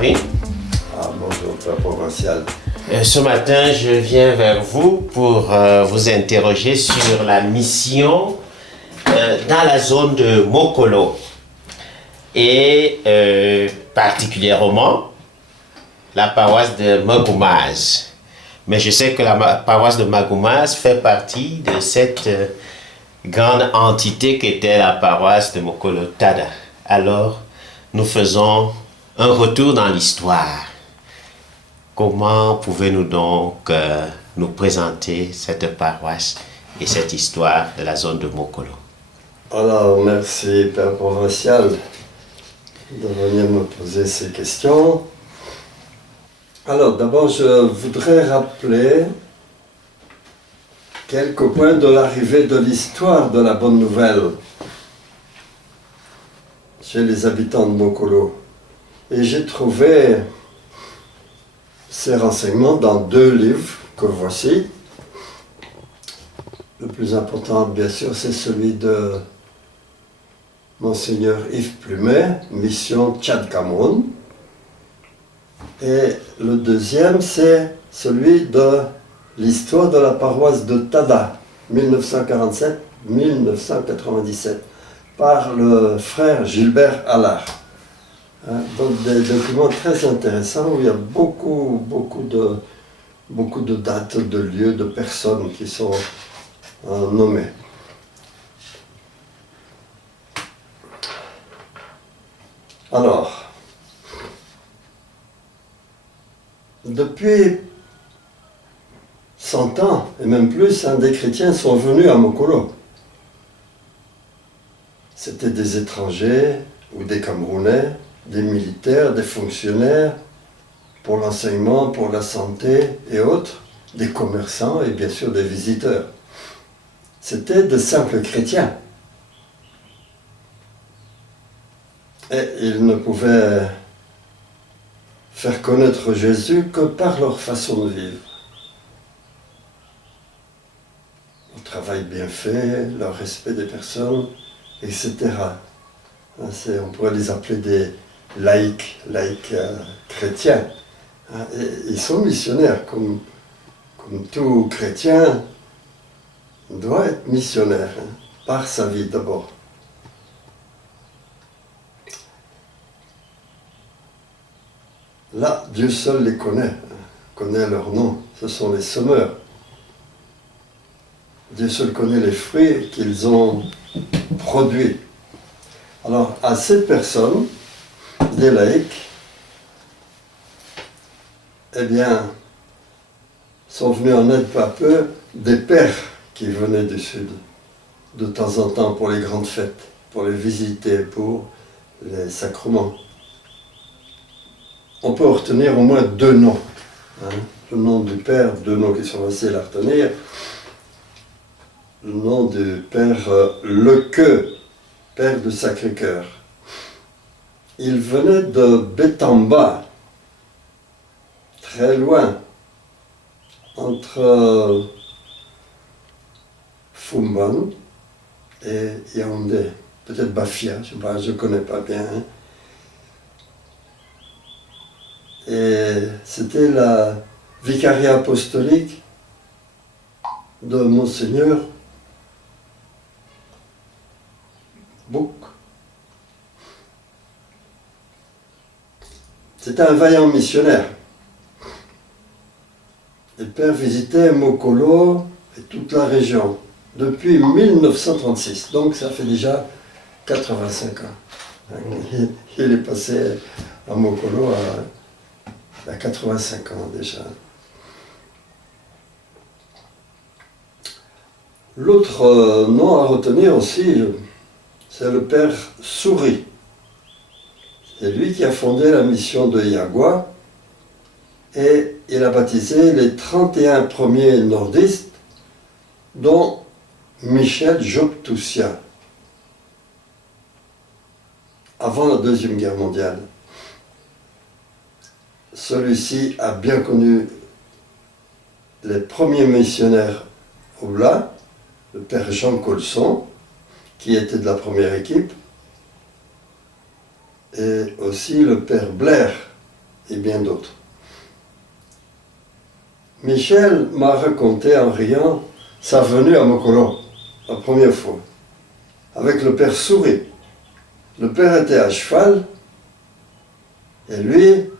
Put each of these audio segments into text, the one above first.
Henri. Ah, bonjour, Père Provincial. Ce matin, je viens vers vous pour vous interroger sur la mission dans la zone de Mokolo et particulièrement la paroisse de Magoumaz. Mais je sais que la paroisse de Magoumaz fait partie de cette grande entité qu'était la paroisse de Mokolo Tada. Alors, nous faisons un retour dans l'histoire. Comment pouvez-nous donc nous présenter cette paroisse et cette histoire de la zone de Mokolo? Alors, merci, Père Provincial, de venir me poser ces questions. Alors, d'abord, je voudrais rappeler quelques points de l'arrivée de l'histoire de la Bonne Nouvelle chez les habitants de Mokolo. Et j'ai trouvé ces renseignements dans 2 livres que voici. Le plus important, bien sûr, c'est celui de Monseigneur Yves Plumet, Mission Tchad-Cameroun. Et le deuxième, c'est celui de l'histoire de la paroisse de Tada, 1947-1997, par le frère Gilbert Allard. Donc des documents très intéressants où il y a beaucoup de dates, de lieux, de personnes qui sont nommées. Alors, depuis 100 ans, et même plus, des chrétiens sont venus à Mokolo. C'était des étrangers ou des Camerounais, des militaires, des fonctionnaires, pour l'enseignement, pour la santé et autres, des commerçants et bien sûr des visiteurs. C'était de simples chrétiens. Et ils ne pouvaient faire connaître Jésus que par leur façon de vivre. Leur travail bien fait, leur respect des personnes, etc. On pourrait les appeler des laïcs chrétiens. Et ils sont missionnaires, comme tout chrétien doit être missionnaire, par sa vie d'abord. Là, Dieu seul les connaît leur nom, ce sont les semeurs. Dieu seul connaît les fruits qu'ils ont produits. Alors, à ces personnes, des laïcs, eh bien, sont venus en aide peu à peu des pères qui venaient du sud, de temps en temps pour les grandes fêtes, pour les visiter, pour les sacrements. On peut retenir au moins 2 noms. Le nom du père, 2 noms qui sont faciles à retenir. Le nom du père Lequeux, père de Sacré-Cœur. Il venait de Bétamba, très loin, entre Fumban et Yaoundé, peut-être Bafia, je ne connais pas bien. Et c'était la vicariat apostolique de Monseigneur Bouk. C'était un vaillant missionnaire. Le père visitait Mokolo et toute la région depuis 1936, donc ça fait déjà 85 ans. Il est passé à Mokolo à 85 ans déjà. L'autre nom à retenir aussi, c'est le père Souris. C'est lui qui a fondé la mission de Yagua et il a baptisé les 31 premiers nordistes, dont Michel Jobtoussia, avant la Deuxième Guerre mondiale. Celui-ci a bien connu les premiers missionnaires Oula, le père Jean Colson, qui était de la première équipe, et aussi le père Blair, et bien d'autres. Michel m'a raconté en riant sa venue à Mokolo, la première fois, avec le père Souris. Le père était à cheval, et lui,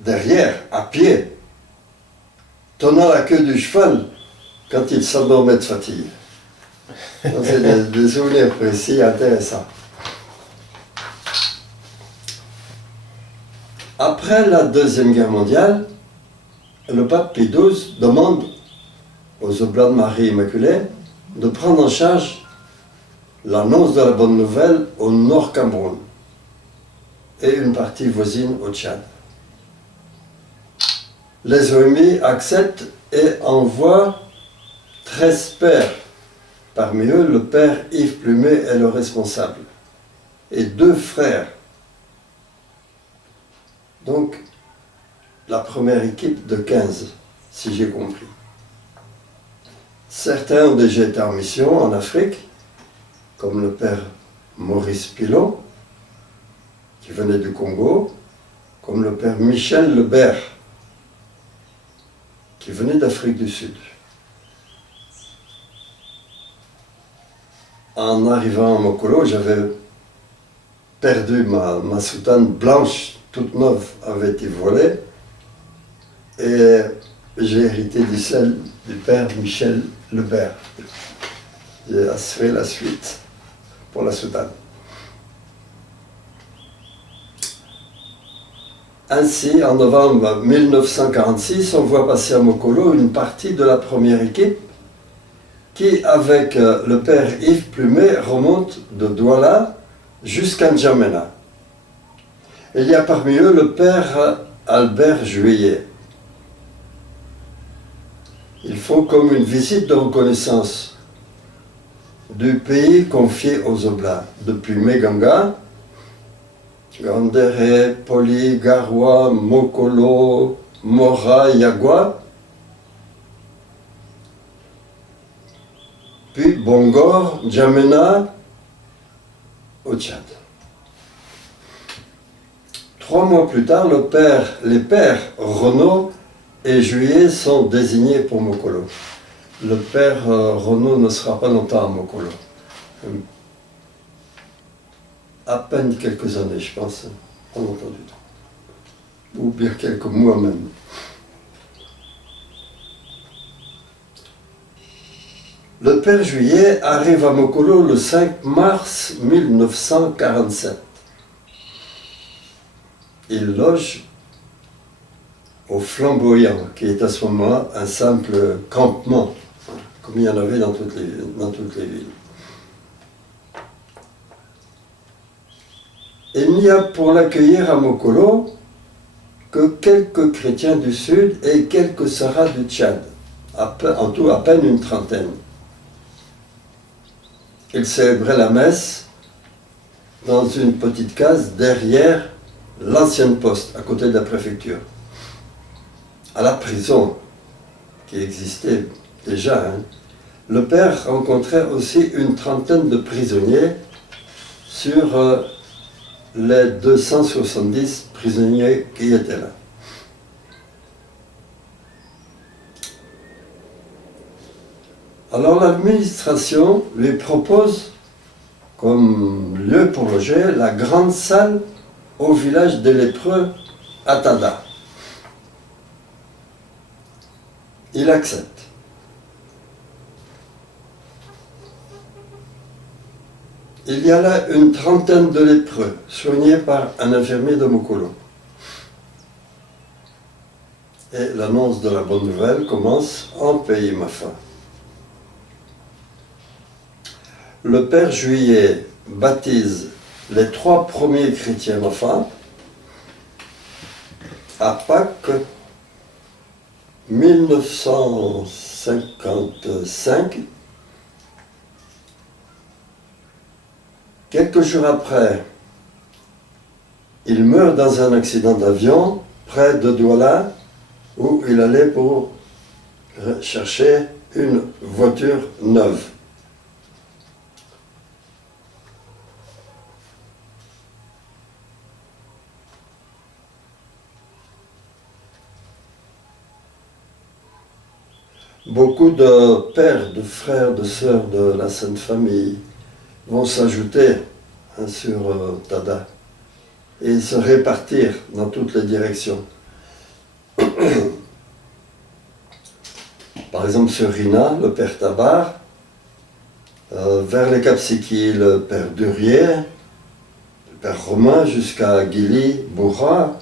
derrière, à pied, tenant la queue du cheval quand il s'endormait de fatigue. C'est des souvenirs précis intéressants. Après la Deuxième Guerre mondiale, le pape Pie XII demande aux Oblats de Marie Immaculée de prendre en charge l'annonce de la bonne nouvelle au Nord Cameroun et une partie voisine au Tchad. Les OMI acceptent et envoient 13 pères. Parmi eux, le père Yves Plumet est le responsable et 2 frères. Donc, la première équipe de 15, si j'ai compris. Certains ont déjà été en mission en Afrique, comme le père Maurice Pilon, qui venait du Congo, comme le père Michel Lebert, qui venait d'Afrique du Sud. En arrivant à Mokolo, j'avais perdu ma soutane blanche, toute neuve, avait été volée, et j'ai hérité du sel du père Michel Lebert. J'ai assuré la suite pour la soutane. Ainsi, en novembre 1946, on voit passer à Mokolo une partie de la première équipe qui, avec le père Yves Plumet, remonte de Douala jusqu'à N'Djamena. Il y a parmi eux le père Albert Juillet. Ils font comme une visite de reconnaissance du pays confié aux Oblats, depuis Meganga, Gandere, Poli, Garoua, Mokolo, Mora, Yagua, puis Bongor, N'Djamena, au Tchad. 3 mois plus tard, les pères Renaud et Juillet sont désignés pour Mokolo. Le père Renaud ne sera pas longtemps à Mokolo. À peine quelques années, je pense, pas longtemps du tout. Ou bien quelques mois même. Le père Juillet arrive à Mokolo le 5 mars 1947. Il loge au Flamboyant, qui est à ce moment un simple campement, comme il y en avait dans toutes les villes. Il n'y a pour l'accueillir à Mokolo que quelques chrétiens du Sud et quelques Saras du Tchad, en tout à peine une trentaine. Il célébrait la messe dans une petite case derrière l'ancienne poste, à côté de la préfecture. À la prison, qui existait déjà, le père rencontrait aussi une trentaine de prisonniers sur les 270 prisonniers qui étaient là. Alors l'administration lui propose comme lieu pour loger la grande salle au village des lépreux à Tada. Il accepte. Il y a là une trentaine de lépreux, soignés par un infirmier de Mokolo. Et l'annonce de la bonne nouvelle commence en pays Mafa. Le père Juillet baptise les 3 premiers chrétiens Mafa à Pâques 1955. Quelques jours après, il meurt dans un accident d'avion près de Douala, où il allait pour chercher une voiture neuve. beaucoup de pères, de frères, de sœurs de la Sainte Famille vont s'ajouter sur Tada et se répartir dans toutes les directions. Par exemple, sur Rina, le père Tabar, vers les Capsiquis, le père Durier, le père Romain jusqu'à Guilly, Bourra,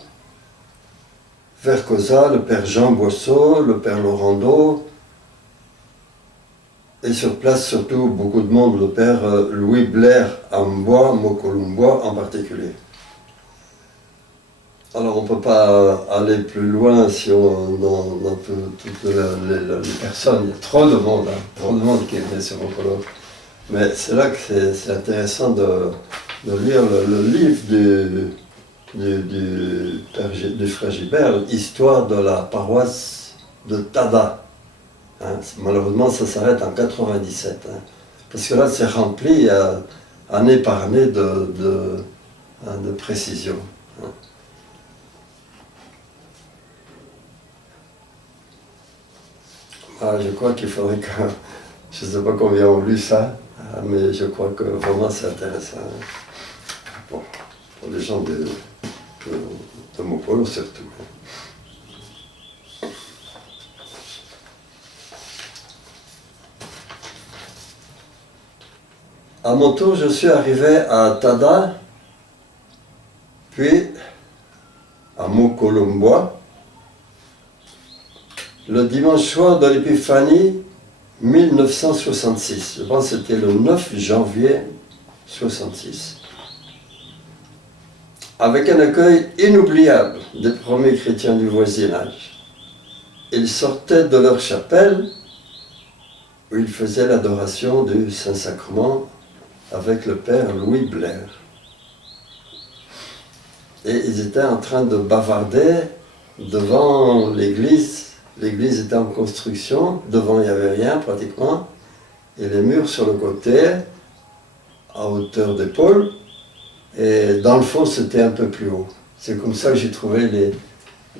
vers Cosa, le père Jean Boisseau, le père Laurando, et sur place surtout beaucoup de monde, le père Louis Blair Ambois, Mokolumbois en particulier. Alors on ne peut pas aller plus loin si on dans toutes les personnes, il y a trop de monde, trop de monde qui est venu sur Mokolo. Mais c'est là que c'est intéressant de lire le livre du frère Gilbert, Histoire de la paroisse de Tada. Malheureusement, ça s'arrête en 97. Parce que là, c'est rempli année par année de précision. Je crois qu'il faudrait que... Je ne sais pas combien ont lu ça, mais je crois que vraiment c'est intéressant. Bon, pour les gens de Mokolo surtout. À mon tour, je suis arrivé à Tada, puis à Mokolumbois, le dimanche soir de l'Épiphanie 1966. Je pense que c'était le 9 janvier 1966. Avec un accueil inoubliable des premiers chrétiens du voisinage. Ils sortaient de leur chapelle où ils faisaient l'adoration du Saint-Sacrement avec le père Louis Blair. Et ils étaient en train de bavarder devant l'église. L'église était en construction, devant il n'y avait rien pratiquement, et les murs sur le côté, à hauteur d'épaule, et dans le fond c'était un peu plus haut. C'est comme ça que j'ai trouvé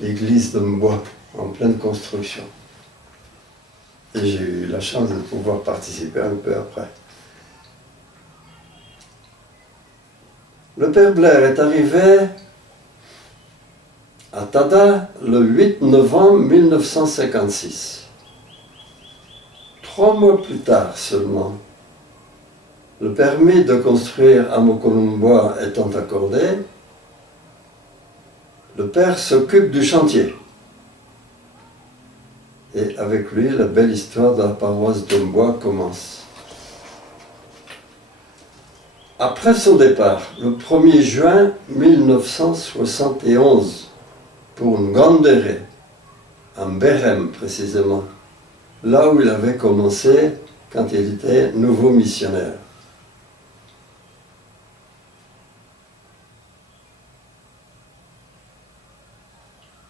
l'église de Mbois, en pleine construction. Et j'ai eu la chance de pouvoir participer un peu après. Le père Blair est arrivé à Tada le 8 novembre 1956. 3 mois plus tard seulement, le permis de construire à Mokolumbois étant accordé, le père s'occupe du chantier. Et avec lui, la belle histoire de la paroisse d'Ombois commence. Après son départ, le 1er juin 1971, pour Ngandere, en Berem précisément, là où il avait commencé quand il était nouveau missionnaire.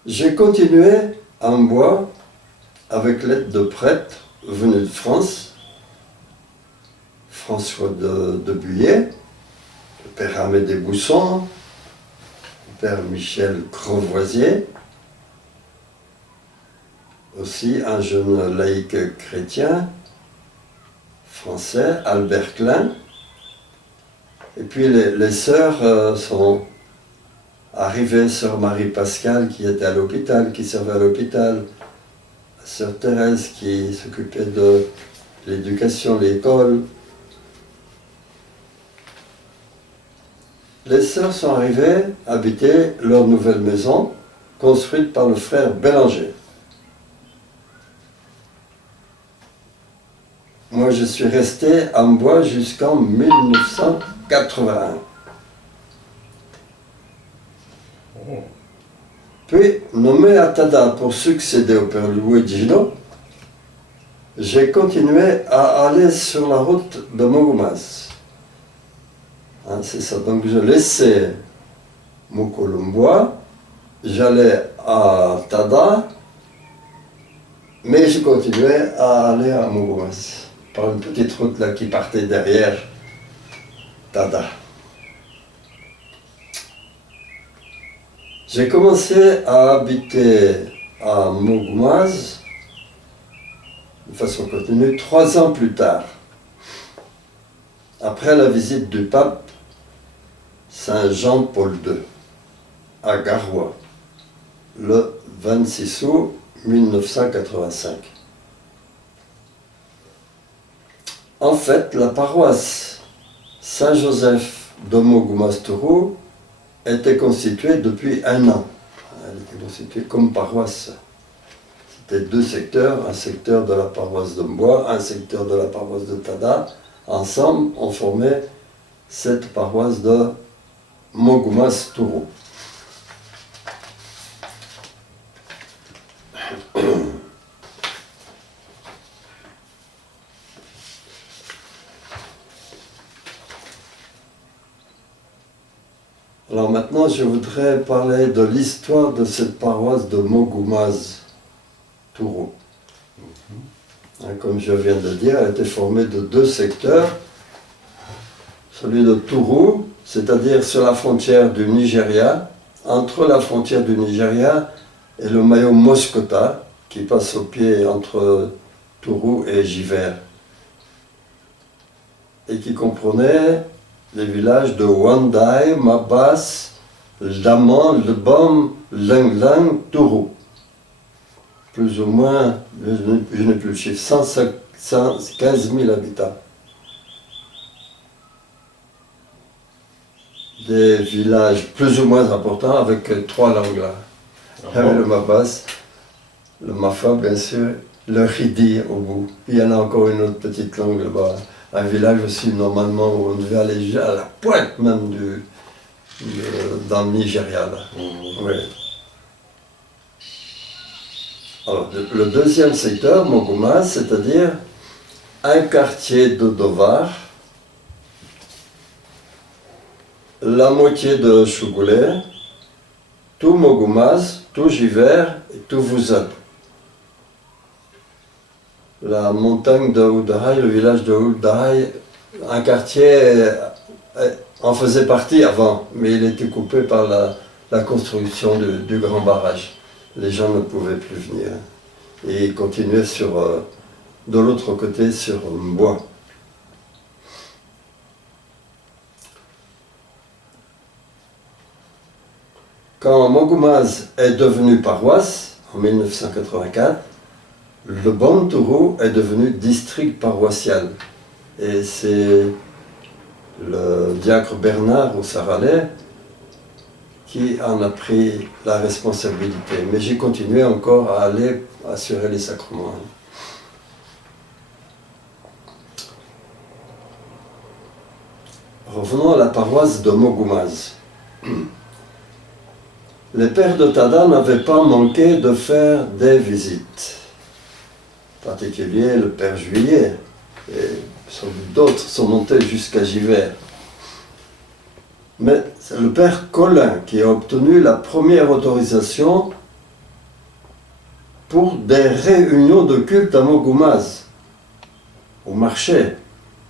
J'ai continué en bois avec l'aide de prêtres venus de France, François de Buillet, le père Amédée Bousson, le père Michel Crevoisier, aussi un jeune laïc chrétien français, Albert Klein. Et puis les sœurs sont arrivées, sœur Marie-Pascale qui était à l'hôpital, qui servait à l'hôpital, sœur Thérèse qui s'occupait de l'éducation, l'école. Les sœurs sont arrivées habiter leur nouvelle maison, construite par le frère Bélanger. Moi, je suis resté en bois jusqu'en 1981. Puis, nommé à Tada pour succéder au père Louis Gino, j'ai continué à aller sur la route de Mogomas. C'est ça, donc je laissais Mokolumbois, j'allais à Tada, mais je continuais à aller à Mogomas, par une petite route là qui partait derrière Tada. J'ai commencé à habiter à Mogomas de façon continue 3 ans plus tard, après la visite du pape Saint Jean-Paul II à Garoua, le 26 août 1985. En fait, la paroisse Saint-Joseph de Mogoumas-Tourou était constituée depuis 1 an. Elle était constituée comme paroisse. C'était 2 secteurs, un secteur de la paroisse de Mbois, un secteur de la paroisse de Tada. Ensemble, on formait cette paroisse de Mogoumas-Tourou. Alors maintenant, je voudrais parler de l'histoire de cette paroisse de Mogoumas-Tourou. Comme je viens de le dire, elle était formée de 2 secteurs. Celui de Tourou, c'est-à-dire sur la frontière du Nigeria, entre la frontière du Nigeria et le maillot Moskota, qui passe au pied entre Tourou et Givert, et qui comprenait les villages de Wandai, Mabas, Daman, Lebom, Lenglang, Tourou. Plus ou moins, je n'ai plus le chiffre, 115 000 habitants. Des villages plus ou moins importants avec 3 langues là. Il y avait le Mabas, le Mafa bien sûr, le Ridi au bout. Il y en a encore une autre petite langue là-bas. Un village aussi normalement où on devait aller à la pointe même dans le Nigeria là. Oui. Alors, le deuxième secteur, Mogoumas, c'est-à-dire un quartier de Dovar, la moitié de Chougoulet, tout Mogoumas, tout Givert et tout Vouzad. La montagne de Oudahaï, le village de Oudahaï, un quartier en faisait partie avant, mais il était coupé par la construction du grand barrage. Les gens ne pouvaient plus venir. Et ils continuaient de l'autre côté sur Mbois. Quand Mogoumas est devenu paroisse, en 1984, le Bon Tourou est devenu district paroissial. Et c'est le diacre Bernard au Saralais qui en a pris la responsabilité. Mais j'ai continué encore à aller assurer les sacrements. Revenons à la paroisse de Mogoumas. Les pères de Tada n'avaient pas manqué de faire des visites. En particulier le père Juillet, et sans doute d'autres sont montés jusqu'à Givert. Mais c'est le père Colin qui a obtenu la première autorisation pour des réunions de culte à Mogoumas, au marché. Il ne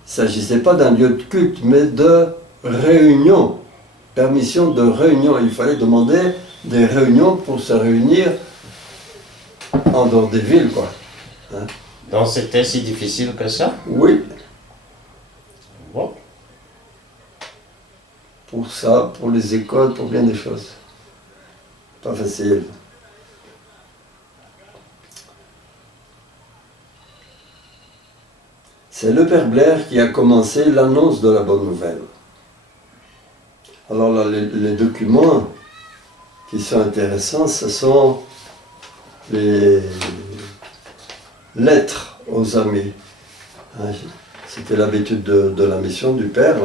s'agissait pas d'un lieu de culte, mais de réunion. Permission de réunion. Il fallait demander des réunions pour se réunir en dehors des villes, quoi. Hein? Donc c'était si difficile que ça? Oui. Bon. Pour ça, pour les écoles, pour bien des choses. Pas facile. C'est le père Blair qui a commencé l'annonce de la bonne nouvelle. Alors là, les documents qui sont intéressants, ce sont les lettres aux amis. C'était l'habitude de la mission du père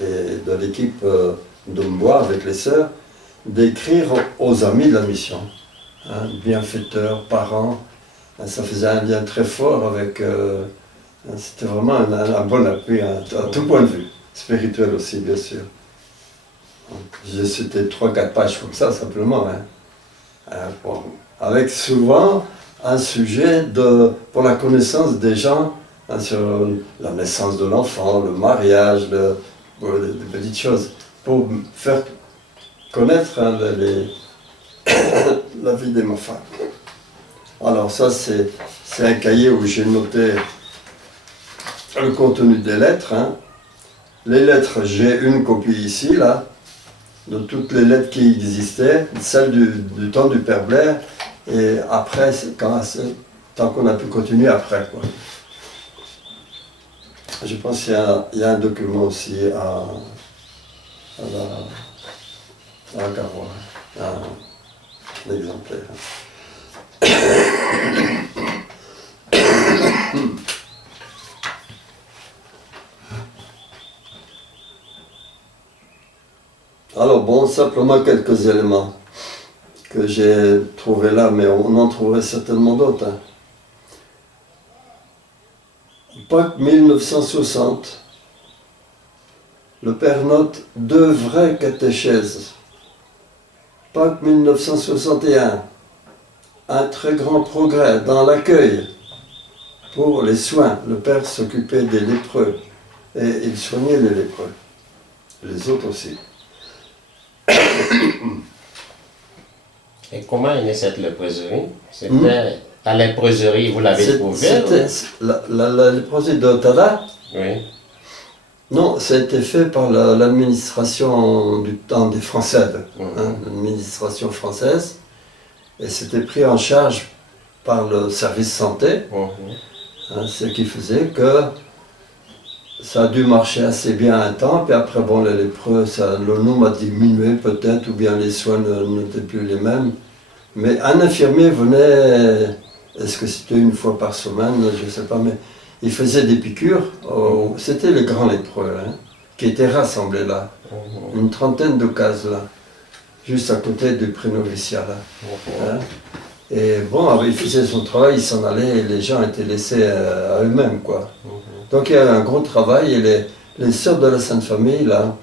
et de l'équipe de Mbois avec les sœurs d'écrire aux amis de la mission, bienfaiteurs, parents. Ça faisait un lien très fort avec... c'était vraiment un bon appui à tout point de vue, spirituel aussi bien sûr. C'était 3-4 pages comme ça simplement. Avec souvent un sujet pour la connaissance des gens sur la naissance de l'enfant, le mariage, des petites choses, pour faire connaître la vie des femmes. Alors ça, c'est un cahier où j'ai noté le contenu des lettres. Hein. Les lettres, j'ai une copie ici, là, de toutes les lettres qui existaient, celles du temps du Père Blair, et après, tant qu'on a pu continuer après, quoi. Je pense qu'il y a un document aussi à Garoua, un exemplaire. Alors bon, simplement quelques éléments que j'ai trouvés là, mais on en trouverait certainement d'autres. Hein. Pâques 1960, le Père note 2 vraies catéchèses. Pâques 1961, un très grand progrès dans l'accueil pour les soins. Le Père s'occupait des lépreux et il soignait les lépreux, les autres aussi. Et comment est née cette léproserie? C'était la léproserie, vous l'avez trouvée? C'était la léproserie de Tada? Oui. Non, ça a été fait par l'administration du temps des Français, hein, l'administration française, et c'était pris en charge par le service santé, hein, ce qui faisait que ça a dû marcher assez bien un temps, puis après, bon, les lépreux, le nombre a diminué peut-être, ou bien les soins n'étaient plus les mêmes. Mais un infirmier venait, est-ce que c'était une fois par semaine, je ne sais pas, mais il faisait des piqûres, c'était les grands lépreux, hein, qui étaient rassemblés là, une trentaine de cases là, juste à côté du pré-noviciat là. Hein. Et bon, il faisait son travail, il s'en allait, et les gens étaient laissés à eux-mêmes, quoi. Donc il y a un gros travail, et les sœurs de la Sainte Famille, là,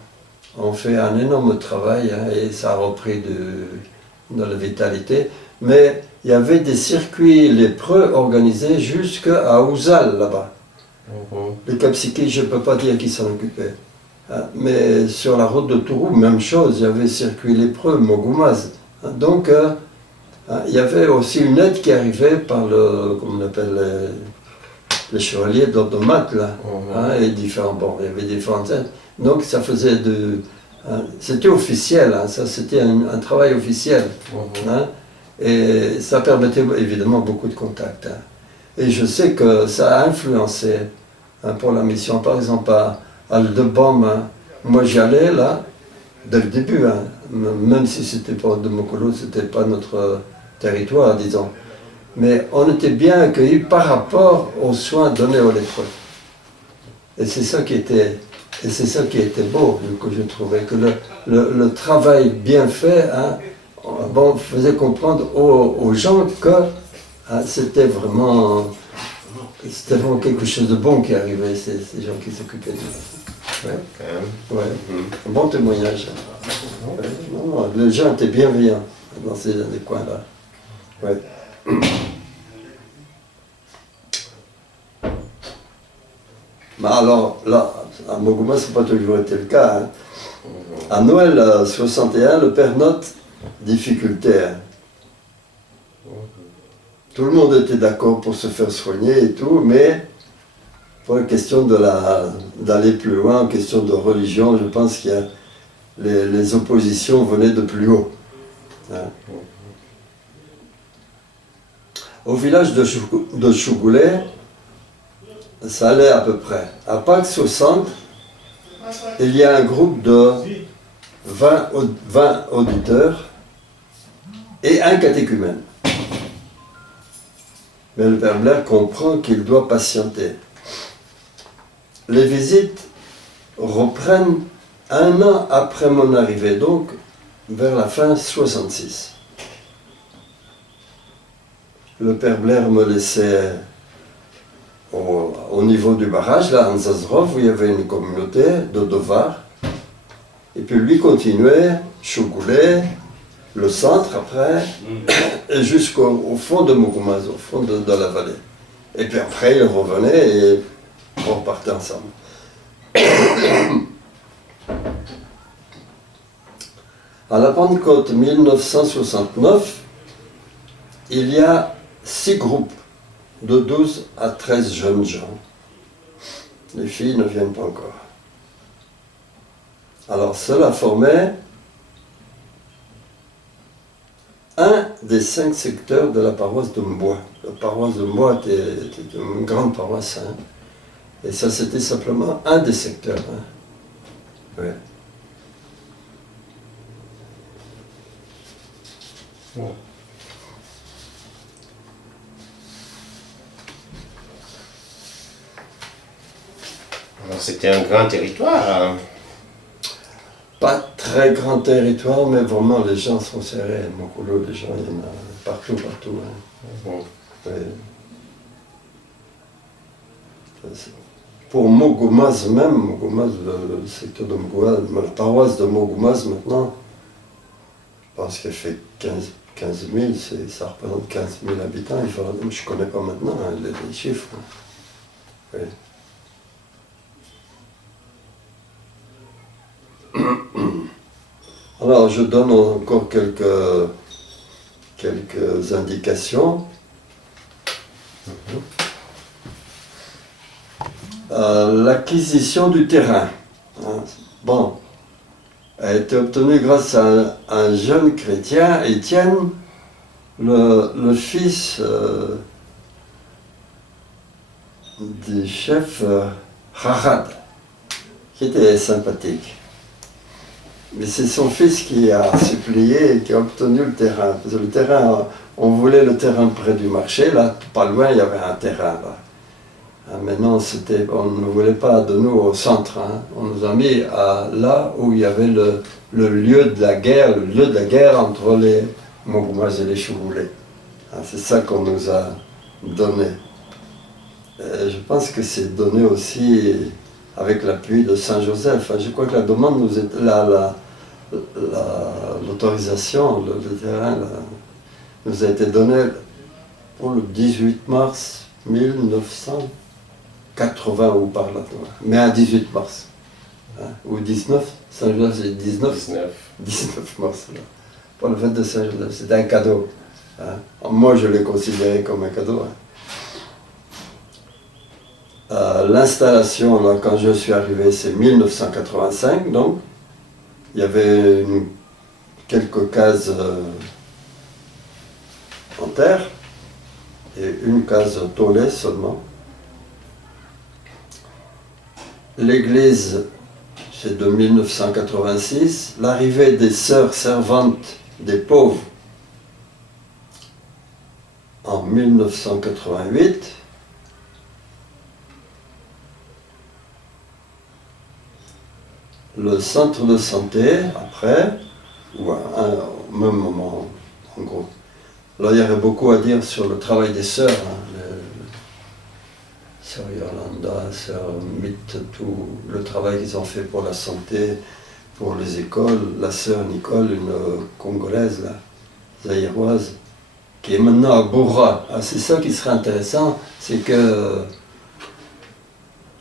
ont fait un énorme travail, hein, et ça a repris de la vitalité. Mais il y avait des circuits lépreux organisés jusqu'à Ouzal, là-bas. Les Capsiquis, je ne peux pas dire qui s'en occupaient. Hein, mais sur la route de Tourou, même chose, il y avait circuit lépreux, Mogoumaz. Hein, donc, il y avait aussi une aide qui arrivait par comme on appelle, les chevaliers d'Automates, là, hein, et différents, bon, il y avait différentes aides. Donc ça faisait c'était officiel, hein, ça c'était un travail officiel. Hein, et ça permettait évidemment beaucoup de contacts. Hein. Et je sais que ça a influencé hein, pour la mission. Par exemple, à Aldebom, hein, moi j'y allais là, dès le début, hein, même si c'était pas de Mokolo, c'était pas notre territoire, disons. Mais on était bien accueillis par rapport aux soins donnés aux lépreux. Et c'est ça qui était beau, que je trouvais, que le travail bien fait hein, bon, faisait comprendre aux gens que hein, c'était vraiment quelque chose de bon qui arrivait, ces gens qui s'occupaient de nous. Ouais. Ouais. Un bon témoignage. Ouais. Non, les gens étaient bienveillants dans ces coins-là. Ouais. Mais alors, là, à Mogouma, ça n'a pas toujours été le cas. Hein. À Noël 61, le Père note difficulté. Hein. Tout le monde était d'accord pour se faire soigner et tout, mais pour la question d'aller plus loin, en question de religion, je pense qu'il y a les oppositions venaient de plus haut. Hein. Au village de Chougoulet, ça allait à peu près. À Pâques 60, il y a un groupe de 20 auditeurs et un catéchumène. Mais le Père Blair comprend qu'il doit patienter. Les visites reprennent un an après mon arrivée, donc vers la fin 66. Le Père Blair me laissait au niveau du barrage, là, en Zazrov, où il y avait une communauté de Dovar. Et puis lui continuait, Chougoulet, le centre après, et jusqu'au fond de Mogoumaz, au fond de la vallée. Et puis après, il revenait et on repartait ensemble. À la Pentecôte 1969, il y a 6 groupes de 12 à 13 jeunes gens. Les filles ne viennent pas encore. Alors cela formait un des 5 secteurs de la paroisse de Mbois. La paroisse de Mbois était une grande paroisse. Hein. Et ça, c'était simplement un des secteurs. Hein. Ouais. Bon. Alors, c'était un grand territoire. Hein. Pas très grand territoire, mais vraiment les gens sont serrés. Mokolo, les gens, il y en a partout. Hein. Bon. Ouais. Pour Mogomaz même, Mogomaz, le secteur de Mogomaz, la paroisse de Mogomaz maintenant, je pense qu'elle fait 15 000, ça représente 15 000 habitants. Je ne connais pas maintenant hein, les chiffres. Oui. Alors je donne encore quelques indications. L'acquisition du terrain, hein, bon, a été obtenue grâce à un jeune chrétien, Étienne, le fils du chef Harad, qui était sympathique. Mais c'est son fils qui a supplié et qui a obtenu le terrain. Parce que le terrain, on voulait le terrain près du marché, là, pas loin, il y avait un terrain là. Maintenant, on ne voulait pas de nous au centre. Hein. On nous a mis là où il y avait le lieu de la guerre, entre les Mogomaz et les Chougoulés. C'est ça qu'on nous a donné. Je pense que c'est donné aussi avec l'appui de Saint-Joseph. Je crois que la demande nous est l'autorisation, le terrain nous a été donnée pour le 18 mars 1980 ou par là, mais à 18 mars, hein, ou 19, Saint-Joseph c'est 19 mars, là. Pour le fête de Saint-Joseph, c'était un cadeau. Hein. Moi je l'ai considéré comme un cadeau. Hein. L'installation, là, quand je suis arrivé, c'est 1985, donc il y avait quelques cases en terre et une case tôlée seulement. L'église, c'est de 1986. L'arrivée des sœurs servantes des pauvres en 1988. Le centre de santé, après, ou au même moment, en gros. Là, il y avait beaucoup à dire sur le travail des sœurs. Hein, sœur Yolanda, sœur Mitt, tout le travail qu'ils ont fait pour la santé, pour les écoles. La sœur Nicole, une Congolaise, là, zaïroise, qui est maintenant à Bourra. Ah, c'est ça qui serait intéressant, c'est que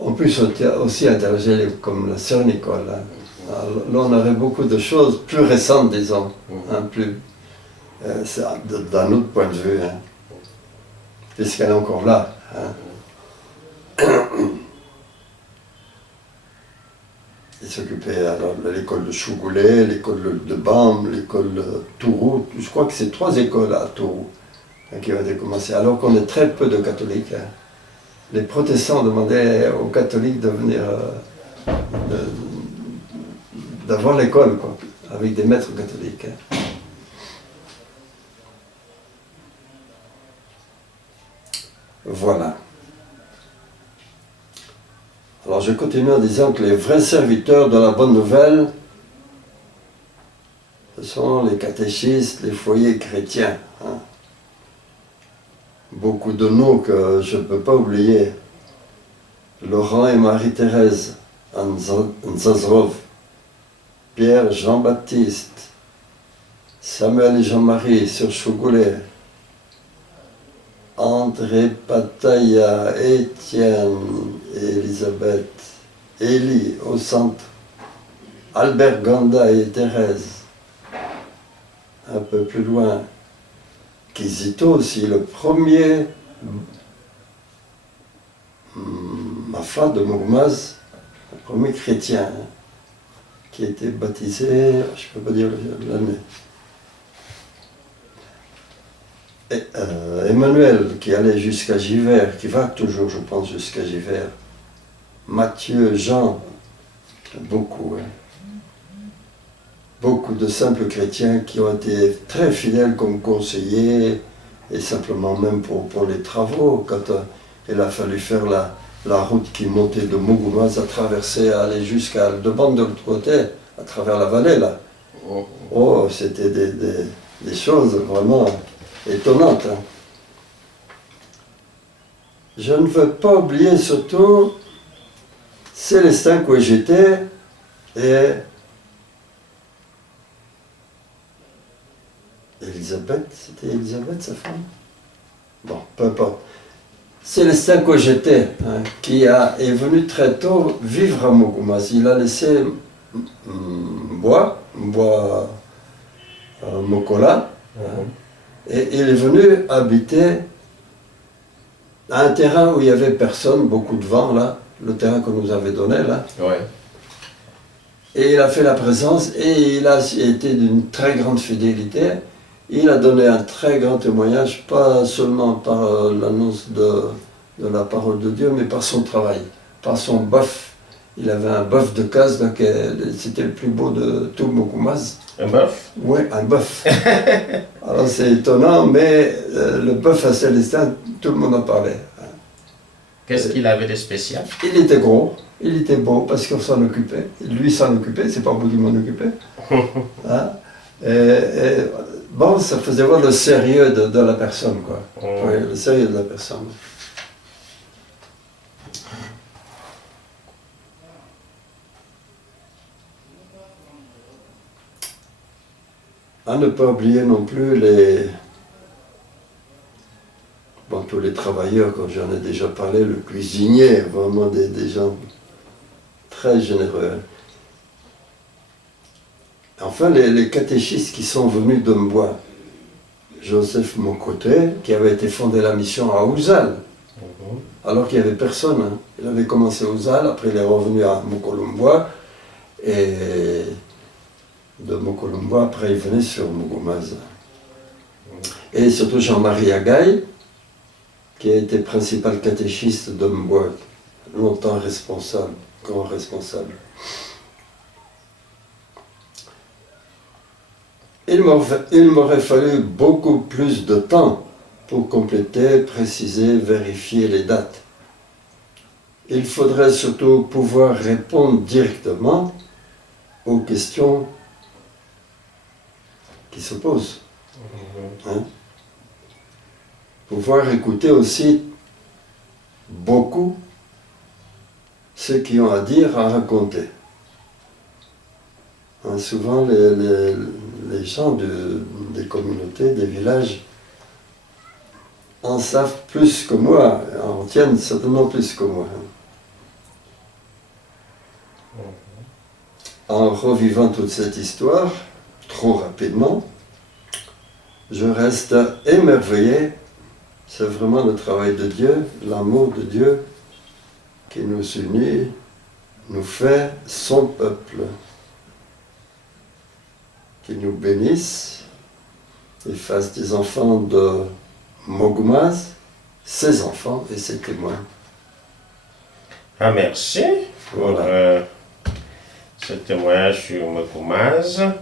on puisse aussi interroger comme la sœur Nicole. Hein. Alors, là, on aurait beaucoup de choses plus récentes, disons, hein, plus, d'un autre point de vue, hein, puisqu'elle est encore là. Hein. Il s'occupait alors de l'école de Chougoulé, l'école de Bam, l'école de Tourou. Je crois que c'est 3 écoles à Tourou hein, qui ont été commencées, alors qu'on est très peu de catholiques. Hein. Les protestants demandaient aux catholiques de venir, d'avoir l'école, quoi, avec des maîtres catholiques. Hein. Voilà. Alors je continue en disant que les vrais serviteurs de la bonne nouvelle, ce sont les catéchistes, les foyers chrétiens. Hein. Beaucoup de noms que je ne peux pas oublier. Laurent et Marie-Thérèse, Nzazrov, Pierre Jean-Baptiste, Samuel et Jean-Marie sur Chougoulé, André Pataya, Étienne et Elisabeth, Élie au centre, Albert Ganda et Thérèse, un peu plus loin, Kizito aussi, le premier Mafa de Mougmaz, le premier chrétien hein, qui a été baptisé, je ne peux pas dire l'année. Emmanuel qui allait jusqu'à Givert, qui va toujours, je pense, jusqu'à Givert. Matthieu, Jean, beaucoup. Hein. Beaucoup de simples chrétiens qui ont été très fidèles comme conseillers et simplement même pour les travaux. Quand il a fallu faire la route qui montait de Mougoumas à traverser, à aller jusqu'à Aldebande de l'autre côté, à travers la vallée là. Oh, c'était des choses vraiment étonnantes. Hein. Je ne veux pas oublier surtout Célestin Kouejete et Elisabeth, c'était Elisabeth sa femme? Bon, peu importe. Célestin Kouejete, hein, qui est venu très tôt vivre à Mougoumas. Il a laissé Mboa Mokola, hein, et il est venu habiter à un terrain où il n'y avait personne, beaucoup de vent là, le terrain qu'on nous avait donné là. Ouais. Et il a fait la présence et il a été d'une très grande fidélité. Il a donné un très grand témoignage, pas seulement par l'annonce de la parole de Dieu, mais par son travail, par son bœuf. Il avait un bœuf de case, c'était le plus beau de tout Mougoumas. Un bœuf? Oui, un bœuf. Alors c'est étonnant, mais le bœuf à Célestin, tout le monde en parlait. Qu'est-ce qu'il avait de spécial? Il était gros, il était beau parce qu'on s'en occupait. Lui s'en occupait, c'est pas moi qui m'en occupais. Hein? Bon, ça faisait voir le sérieux de la personne, quoi. Oui, le sérieux de la personne. À ne pas oublier non plus tous les travailleurs, comme j'en ai déjà parlé, le cuisinier, vraiment des gens très généreux. Enfin, les catéchistes qui sont venus de Mboa. Joseph Mokoté, qui avait été fondé la mission à Ouzal, alors qu'il n'y avait personne. Hein. Il avait commencé à Ouzal, après il est revenu à Mokolumboa, et de Mokolumboa, après il venait sur Mougoumas. Et surtout Jean-Marie Agaï, qui a été principal catéchiste de Mboa, longtemps responsable, grand responsable. Il m'aurait fallu beaucoup plus de temps pour compléter, préciser, vérifier les dates. Il faudrait surtout pouvoir répondre directement aux questions qui se posent. Hein? Pouvoir écouter aussi beaucoup ceux qui ont à dire, à raconter. Hein, souvent, les gens des communautés, des villages, en savent plus que moi, en tiennent certainement plus que moi. En revivant toute cette histoire, trop rapidement, je reste émerveillé. C'est vraiment le travail de Dieu, l'amour de Dieu qui nous unit, nous fait son peuple. Qui nous bénisse et fasse des enfants de Mougoumas, ses enfants et ses témoins. Ah, merci pour ce témoignage sur Mougoumas.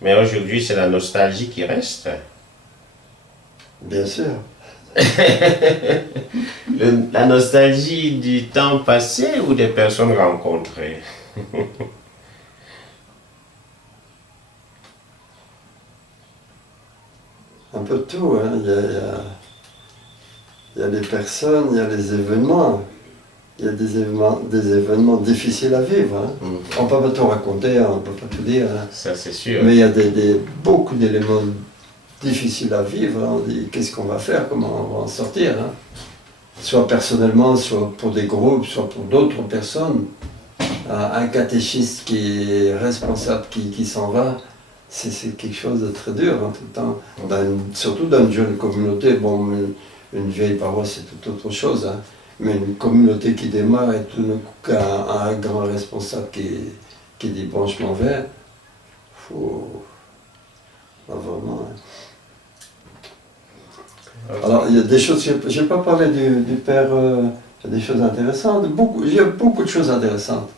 Mais aujourd'hui, c'est la nostalgie qui reste. Bien sûr. La nostalgie du temps passé ou des personnes rencontrées? Un peu de tout. Hein. Il y a les personnes, il y a les événements. Il y a des événements difficiles à vivre. Hein. On ne peut pas tout raconter, on ne peut pas tout dire. Hein. Ça, c'est sûr. Mais il y a beaucoup d'éléments difficiles à vivre. Hein. On dit qu'est-ce qu'on va faire, comment on va en sortir. Hein. Soit personnellement, soit pour des groupes, soit pour d'autres personnes. Un catéchiste qui est responsable, qui s'en va, c'est quelque chose de très dur en tout temps. Surtout dans une jeune communauté. Bon, une vieille paroisse, c'est tout autre chose. Hein. Mais une communauté qui démarre et tout d'un coup un grand responsable qui dit bon, je m'en vais, faut. Pas vraiment. Hein. Alors, il y a des choses, je n'ai pas parlé du père, il y a des choses intéressantes, il y a beaucoup de choses intéressantes.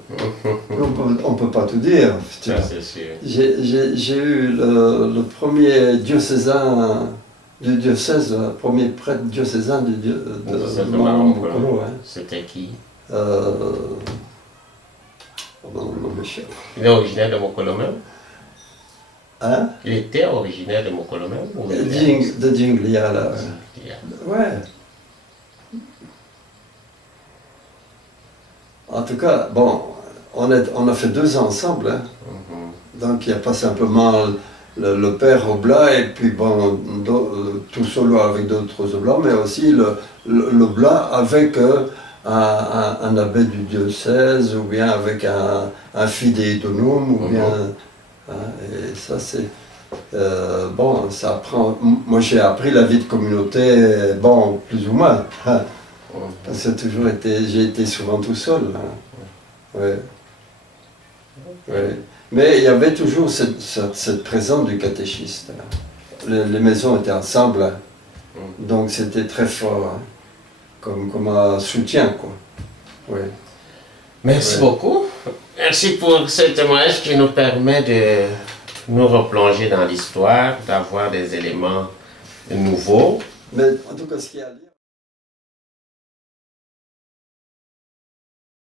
On ne peut pas tout dire. Ça, c'est sûr. J'ai eu le premier diocésain du diocèse, le premier prêtre diocésain de Mokolo. Hein. C'était qui? Il est originaire de Mokolo même? Hein? Il était originaire de Mokolo même? De Djinglia, là. Ouais. En tout cas, bon, on a fait 2 ans ensemble. Hein. Donc il y a pas simplement le père Oblat et puis bon, tout solo avec d'autres Oblats, mais aussi l'Oblat avec un abbé du diocèse ou bien avec un fidei donum ou bien. Hein, et ça c'est. Bon, ça apprend. Moi j'ai appris la vie de communauté, bon, plus ou moins. Hein, parce que j'ai été souvent tout seul. Hein. Ouais. Ouais. Mais il y avait toujours cette présence du catéchiste. Les maisons étaient ensemble, hein. Donc c'était très fort, hein. comme un soutien, quoi. Ouais. Merci beaucoup. Merci pour ce témoignage qui nous permet de nous replonger dans l'histoire, d'avoir des éléments nouveaux. Mais en tout cas, ce qu'il y a à dire,